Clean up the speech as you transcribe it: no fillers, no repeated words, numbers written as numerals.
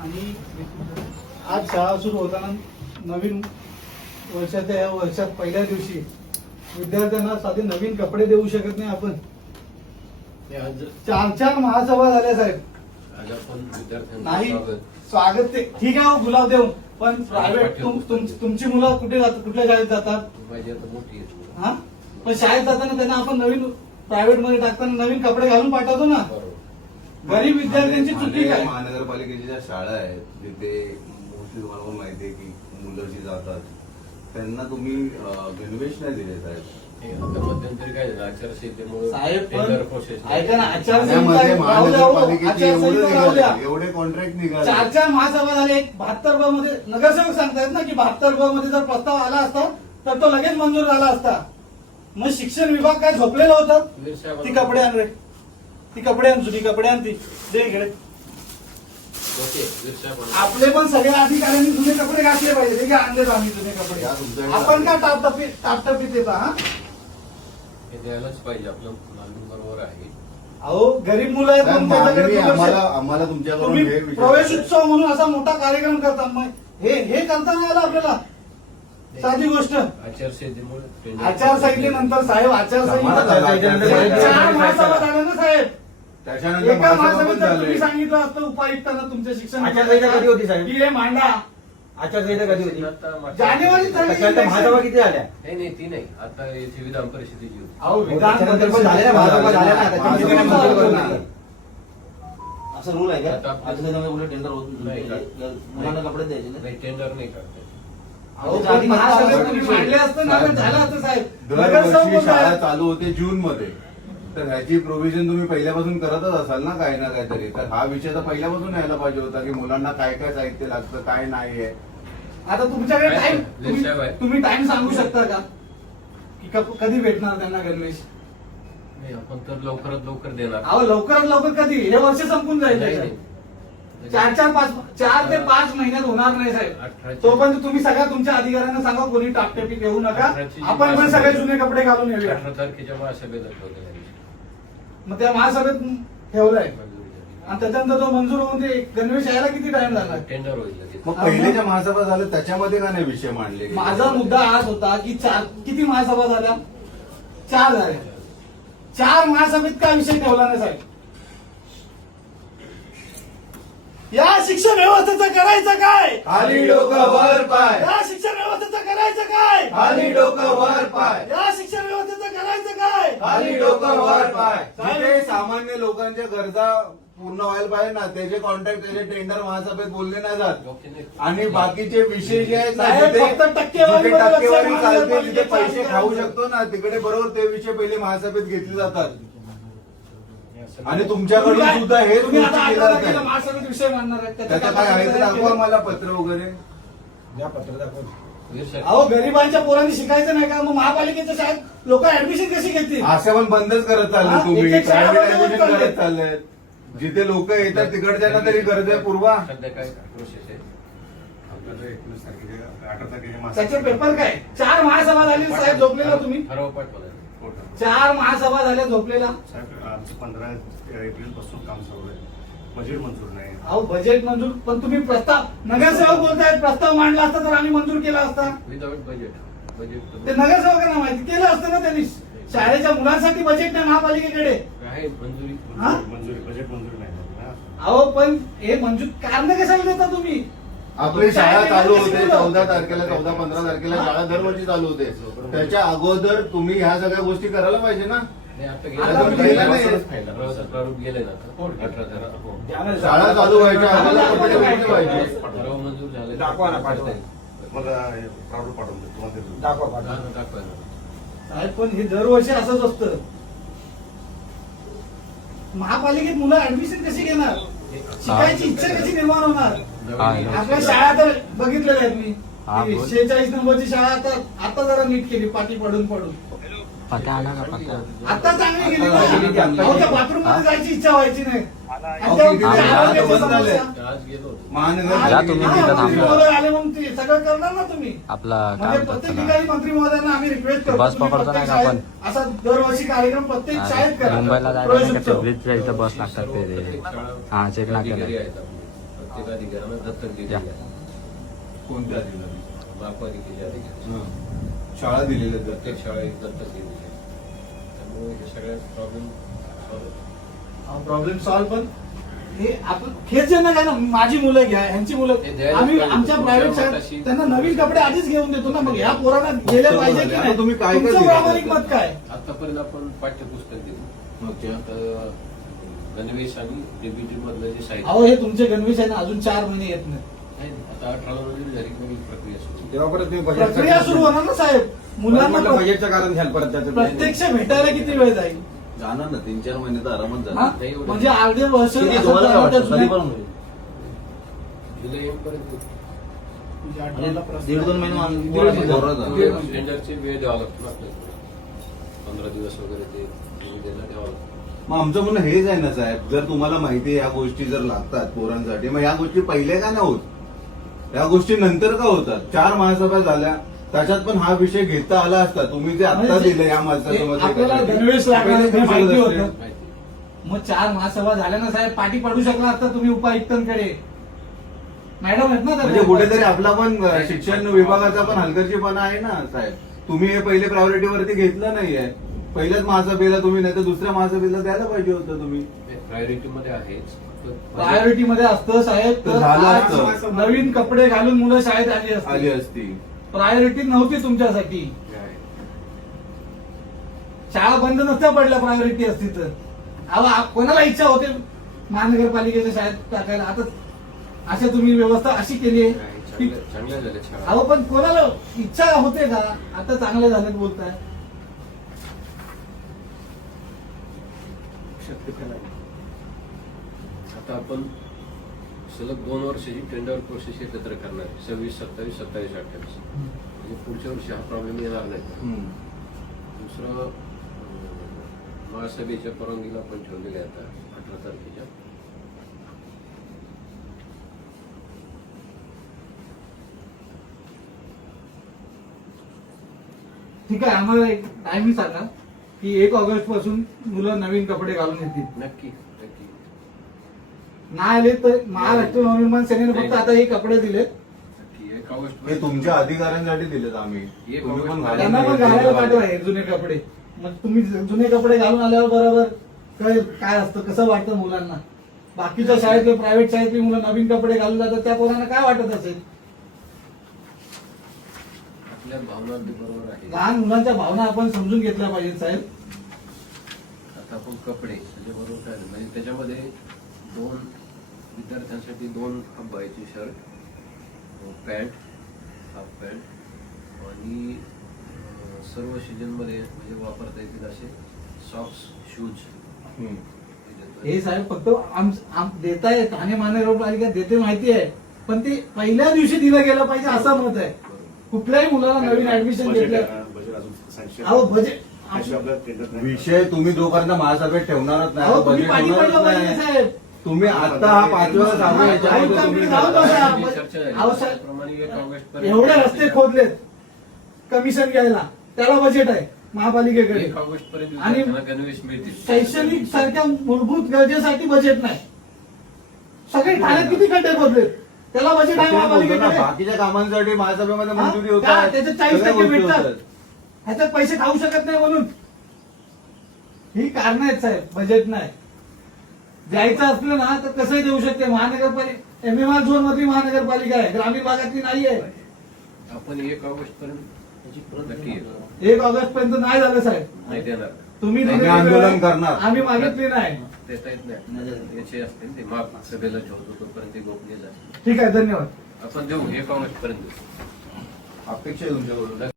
आणि आज शाळा सुरू होताना नवीन वर्षाच्या या वर्षात पहिल्या दिवशी विद्यार्थ्यांना साधे नवीन कपडे देऊ शकत नाही आपण. 4 महासभा झाल्या साहेब. नाही स्वागत ते ठीक आहे, गुलाब देऊन, पण प्रायव्हेट तुमची मुलं कुठे जातात, कुठल्या शाळेत जातात? हा, पण शाळेत जाताना त्यांना आपण नवीन प्रायव्हेट मध्ये टाकताना नवीन कपडे घालून पाठवतो ना. गरीब विद्यार्थ्यांची चुकी काय? महानगरपालिकेच्या ज्या शाळा आहेत जिथे मोस्टली तुम्हाला पण माहिती आहे की मुलं जी जातात त्यांना तुम्ही गणवेश नाही दिले साहेब. मध्यंतरी काय झालं आचारसंहितेमुळे साहेब पण प्रोसेस ऐका ना, त्यामध्ये महानगरपालिकेचे आचारसंहिता एवढे कॉन्ट्रॅक्ट निघाले. 4 महासभा झाले. 72 ब मध्ये नगरसेवक सांगतायत ना की 72 ब मध्ये जर प्रस्ताव आला असता तर तो लगेच मंजूर झाला असता. मग शिक्षण विभाग काय झोपलेलं होतं? ती कपडे आण रे, ती कपडे आण, जुनी कपडे आण, ती दे इकडे. आपले पण सगळ्या अधिकाऱ्यांनी जुने कपडे घातले पाहिजे. हे आणलेत आम्ही जुने कपडे. आपण का टापटपीत येता? हा, हे द्यायलाच पाहिजे, आपलं मानून बरोबर आहे. अहो गरीब मुलं आहेत साहेब, पण त्याच्याकडे आम्हाला दुर्लक्ष. आम्हाला तुमच्याकडून तुम्ही हे विचारायचं प्रवेश आहे. उत्सव म्हणून असा मोठा कार्यक्रम करता, मग हे करता नाही आलं आपल्याला. साधी गोष्ट. आचारसंहितेमुळे आचारसंहितेनंतर साहेब, आचारसंहितेनंतर 4 महासभा झाल्या ना साहेब. त्याच्यानंतर एका महासभा महासभेत पण जर झाले. तुम्ही सांगितलं असतं उपायुक्तांना तुमच्या शिक्षण आचारसंहिता कधी होती साहेब? की हे मांडा. आचारसंहिता कधी होती? जानेवारीत झाली. त्याच्यानंतर महासभा किती झाल्या? नाही ती नाही, आता याची विधान परिषदेची होती. अहो त्याच्यानंतर पण झाल्या ना, महासभा झाल्या ना, त्याच्यामध्ये काय मंजूर करू नका. असं रूल आहे का? आचारसंहितेमध्ये उलट टेंडर होत नाही का? मुलांना कपडे द्यायचे ना? नाही, टेंडर नाही करता. अहो, पण महासभेत तुम्ही मांडले असतं ना, तर झालं असतं साहेब. दरवर्षी नगरसेवक शाळा होता. चालू होते जून मध्ये, तर ह्याची प्रोव्हिजन तुम्ही पहिल्यापासून करतच असाल ना काही ना काहीतरी. तर हा विषय तर पहिल्यापासून यायला पाहिजे होता की मुलांना काय काय साहित्य लागतं, काय नाही आहे. आता तुमच्याकडे काय टाइम, लिस्ट आहे? तुम्ही टाइम सांगू शकता का की कधी भेटणार त्यांना गणवेश? नाही, आपण तर लवकरात लवकर देणार. अहो लवकरात लवकर कधी? हे वर्ष संपून जाईल. नाही, नाही. 4 ते 5 महिन्यात होणार नाही साहेब. 18ची तोपर्यंत तुम्ही सगळ्या तुमच्या अधिकाऱ्यांना सांगा कोणी टापटेपीत येऊ नका. 18ची आपण पण सगळे जुने कपडे घालून येऊया. 18 तारखेच्या महासभेत ठेवलं मग त्या महासभेत ठेवलंय मंजुरीसाठी. आणि त्याच्यानंतर तो मंजूर होऊन ते गणवेश यायला किती टाइम झाला? टेंडर होईल लगेच. मग पहिले ज्या महासभा झाल्या त्याच्यामध्ये का नाही विषय मांडले गेले? माझा मुद्दा हाच होता की किती महासभा झाल्या? 4 झाल्या. 4 महासभेत काय विषय ठेवला नाही साहेब? या शिक्षण व्यवस्थेचं करायचं काय? खाली डोकं वर पाय, या शिक्षण व्यवस्थेचं करायचं काय? खाली डोकं वर पाय, या शिक्षण व्यवस्थेचं करायचं काय? खाली डोकं वर पाय. जिथे सामान्य लोकांच्या गरजा पूर्ण व्हायला पाहिजे ना, त्याचे कॉन्ट्रॅक्ट, त्याचे टेंडर महासभेत बोलले नाही जात. आणि बाकीचे विषय जे आहेत ना, साहेब, जिथे फक्त टक्केवारीवर लक्ष टक्केवारी मानलं चालते, पाहिजे. जिथे पैसे खाऊ शकतो ना, तिकडे बरोबर ते विषय पहिले महासभेत घेतले जातात. आणि तुमच्याकडून सुद्धा हेच तुम्ही गोष्टी आता केल्या 18 तारखेला जातात. महासभेत विषय मांडणार आहे. त्याचं काय आहे ते दाखवा मला पत्र वगैरे. अहो गरीबांच्या पोरांनी शिकायचं नाही का? मग महापालिकेच्या शाळेत लोक ऍडमिशन कशी घेतील? असं पण बंदच करत चालले हा, तुम्ही, एक-एक शाळा प्रायव्हेटायझेशन बंद करत चाललेत. जिथे लोक येतात तिकडच्यांना तरी गरज आहे पुरवा. सध्या काय प्रोसेस आहे? त्याचे पेपर काय? 4 महासभा झाली साहेब, झोपलेला तुम्ही. ठराव पाठवला. 4 महासभा झाल्या झोपलेला. साहेब आमचं 15 एप्रिल पासून काम चालू आहे, बजेट मंजूर नाही. अहो बजेट मंजूर, पण तुम्ही प्रस्ताव, नगरसेवक बोलतायत प्रस्ताव मांडला असता तर आम्ही मंजूर केला असता. विदाउट बजेट ते नगरसेवकांना माहिती, केलं असतं ना त्यांनी. शाळेच्या मुलांसाठी बजेट नाही महापालिकेकडे. आहे मंजुरी. हा? मंजुरी बजेट मंजूर नाही ना. अहो पण हे मंजूर कारण कशाला देता तुम्ही? आपली शाळा चालू होते 14 तारखेला, 14-15 तारखेला शाळा दरवर्षी चालू होते. त्याच्या अगोदर तुम्ही ह्या सगळ्या गोष्टी करायला पाहिजे ना. नाही, आता आता गेलं गेलं नाही. ठरावाचं प्रारूप गेले ना आता. 18 तारखेला. शाळा चालू व्हायच्या अगोदर कपडे कुठे पाहिजे? ठराव मंजूर झाले. दाखवा ना, पाठवा. मग प्रारूप पाठवून देतो तुम्हाला देतो. दाखवा पाठवा. दाखवायला. साहेब पण हे दरवर्षी असंच असतं. महापालिकेत मुलं ऍडमिशन कशी घेणार? शिकायची इच्छा कशी निर्माण होणार? आपल्या शाळा तर बघितलेल्या आहेत मी. 46 नंबरची शाळा आता जरा नीट केली, पाठी पडून आता चांगली गेली ना. अहो, त्या बाथरूम मध्ये जायची इच्छा व्हायची नाही. आणि त्या आरोग्याची समस्या. आज गेलो होतो. मंत्री महोदय आले म्हणून ते सगळं करणार ना तुम्ही. आपला म्हणजे प्रत्येक ठिकाणी मंत्री महोदयांना आम्ही रिक्वेस्ट करतो, बस तुम्ही पकडतो प्रत्येक नाही का आपण? शाळेत असा दरवर्षी कार्यक्रम प्रत्येक शाळेत करा. मुंबईला जायला प्रवेश नाही का उत्सव. ब्रिजच्या इथं बस लागतात ते. हा, चेक नाक्याला. अधिकारी आहेत आपले. प्रत्येक अधिकाऱ्यांना दत्तक दिलेली आहे. कोणत्या अधिकारी? महापालिकेचे अधिकारी हं. शाळा दिलेल्या आहेत प्रत्येक शाळेत दत्तक दिलेली आहे. त्यामुळे हे सगळे प्रॉब्लेम सॉल्व्ह होतात. Problem solve. पण हे आपण खेच ना काय ना, माझी मुलं घ्या, ह्यांची मुलं, हे द्यायला आम्ही पाहिजे. आमच्या प्रायव्हेट तुमच्या शाळेत मताशी- त्यांना नवीन कपडे आधीच घेऊन देतो ना. मग ह्या पोरांना गेले पाहिजे की आता नाही? तुम्ही काय काय तुमचं दिलं प्रामाणिक त्याचं? मत काय? आतापर्यंत आपण पाठ्यपुस्तक दिलं. ओके. आता गणवेश आणि डीबीटी मधलं जे साहित्य अहो हे तुमचे गणवेश आहे ना, अजून 4 महिने येत नाही. नाही, आता 18 मध्ये झाली नवीन प्रक्रिया सुरू. तेव्हा परत तुम्ही बजेटचं- प्रक्रिया सुरू होणार ना साहेब. मुलांना म्हटलं बजेटचं कारण घ्याल परत त्याचं. प्रत्यक्ष भेटायला किती वेळ जाईल? जाणार ना 3-4 महिने तर आरामात हा? जाणार. नाही एवढं. म्हणजे अर्धे वर्ष किती असं तुम्हाला काय जाणार वाटतं? त्यात कधी नाही. पण होईल? जुलै एंडपर्यंत तुझ्या म्हणजे आठवड्याला प्रश्न- 1.5-2 महिने दीड पोरांना महिने. पोरं जाणार. दीड महिने. टेंडरचे वेळ द्यावा लागतो ना आपल्याला. 15 दिवस वगैरे ते द्यायला द्यावा लागतो. मग आमचं म्हणणं हेच आहे ना साहेब, जर तुम्हाला माहिती आहे या गोष्टी जर लागतात पोरांसाठी, मग या गोष्टी पहिले का नाही होत? या गोष्टी नंतर का होतात? 4 महासभा झाल्या, त्याच्यात पण हा विषय घेता आला असता. तुम्ही जे आता म्हणजे दिले या आपल्याला गणवेश लागणार पहिले हे तुम्ही माहिती सांगत होतं. असते. माहिती. मग 4 महासभा झाल्या ना साहेब, पाठी पाडू शकला असता तुम्ही उपायुक्तांकडे. मॅडम आहेत ना त्या म्हणजे कुठेतरी आपला पण शिक्षण विभागाचा पण हलगर्जीपणा आहे ना साहेब. तुम्ही हे पहिले प्रायोरिटीवरती घेतलं नाहीये. पहिल्याच महासभेला तुम्ही, नाही तर दुसऱ्या महासभेला द्यायला पाहिजे होतं तुम्ही. प्रायोरिटी मध्ये आहेच. पण प्रायोरिटी मध्ये असतं साहेब, तर तर झालं आज असतं. नवीन कपडे घालून मुलं शाळेत आली आली असती. असती. प्रायोरिटी नव्हती तुमच्यासाठी. आहे. शाळा बंद नसत्या पडल्या प्रायोरिटी असती तर. अहो कोणाला इच्छा होते महानगरपालिकेच्या शाळेत टाकायला? आता अशा तुम्ही व्यवस्था अशी केली आहे की चांगल्या झाल्या शाळा. अहो पण कोणाला इच्छा होते का? आता चांगले झाले बोलताय. आता आपण सलग 2 वर्षाची टेंडर प्रोसेस एकत्र करणार आहे. 26, 27, 27, 28. म्हणजे पुढच्या वर्षी हा प्रॉब्लेम येणार नाही. हम्म. दुसरं महासभेच्या परवानगीला आपण ठेवलेले आहे आता 18 तारखेच्या. ठीक आहे, आम्हाला एक टायमिंग सांगा की 1 ऑगस्ट पासून मुलं नवीन कपडे घालून येतील. नक्की नक्की. नाही आले तर महाराष्ट्र नवनिर्माण सेनेने फक्त आता हे कपडे दिले. नक्की 1 ऑगस्ट हे तुमच्या अधिकाऱ्यांसाठी दिलेत आम्ही. एक तुम्ही पण ऑगस्ट त्यांना पण घालायला पाठवा हे जुने कपडे. मग तुम्ही जुने कपडे घालून आल्यावर बरोबर कळेल काय असतं, कसं वाटतं मुलांना. बाकीच्या शाळेतले, प्रायव्हेट शाळेतली मुलं नवीन कपडे घालून जातात, त्या पोरांना काय वाटत असेल? आपल्या भावना अगदी बरोबर आहे. लहान मुलांच्या भावना आपण समजून घेतल्या पाहिजेत साहेब. आता आपण कपडे त्याच्याबरोबर काय झालं, म्हणजे त्याच्यामध्ये 2 विद्यार्थ्यांसाठी 2 हब्बायचे शर्ट, पॅन्ट, हाफ पॅन्ट आणि सर्व सीजन मध्ये म्हणजे वापरता येतील असे सॉक्स, शूज. हम्म. हे साहेब फक्त देताय, ठाणे महानगरपालिका देते माहिती आहे, पण ते पहिल्या दिवशी दिलं गेलं पाहिजे असं मत आहे. कुठल्याही मुलाला नवीन ऍडमिशन घेतलं. बजेट अजून सँक्शन अहो बजेट त्याशिवाय आपल्याला टेंडर नाही. विषय तुम्ही जोपर्यंत महासभेत ठेवणारच नाही, अहो तुम्ही बजेट पाठी होणारच पडलं पाहिजे नाही. साहेब. तुम्ही आता हा 5व्या सहाव्या याच्यामध्ये तुम्ही जाऊन बघा. जी चर्चा झाली, अहो, साहेब, त्याप्रमाणे 1 ऑगस्ट एवढे रस्ते खोदलेत कमिशन घ्यायला, त्याला बजेट आहे महापालिकेकडे. 1 ऑगस्ट पर्यंत आणि विद्यार्थ्यांना गणवेश मिळतील. शैक्षणिक सारख्या मूलभूत गरजेसाठी बजेट नाही. सगळे ठाण्यात किती खड्डे खोदलेत, त्याला बजेट आहे ते बोलतो ना, महापालिकेकडे. बाकीच्या कामांसाठी महासभेमध्ये हा? मंजुरी होत त्या- त्याचे 40% सगळ्या गोष्टी भेटतात. होतात. ह्याच्यात पैसे खाऊ शकत नाही म्हणून ही कारण आहेत साहेब. बजेट नाही द्यायचं असलं ना तर कसंही देऊ शकते महानगरपालिका. MMR झोन मधली महानगरपालिका आहे, ग्रामीण भागातली नाही आहे. आपण 1 ऑगस्ट पर्यंत त्याची प्रत नक्की येतो. 1 ऑगस्ट पर्यंत नाही झालं साहेब. नाही देणार. तुम्ही आम्ही दिलेली आंदोलन वेळ करणार. आम्ही मागितली नाही. देता येत नाही. याचे असते ना ते माप सभेला ठेवतो तोपर्यंत ते गोपनीय जाते. ठीक आहे, धन्यवाद. आपण देऊ 1 ऑगस्ट पर्यंत. अपेक्षा आहे तुमच्याकडून.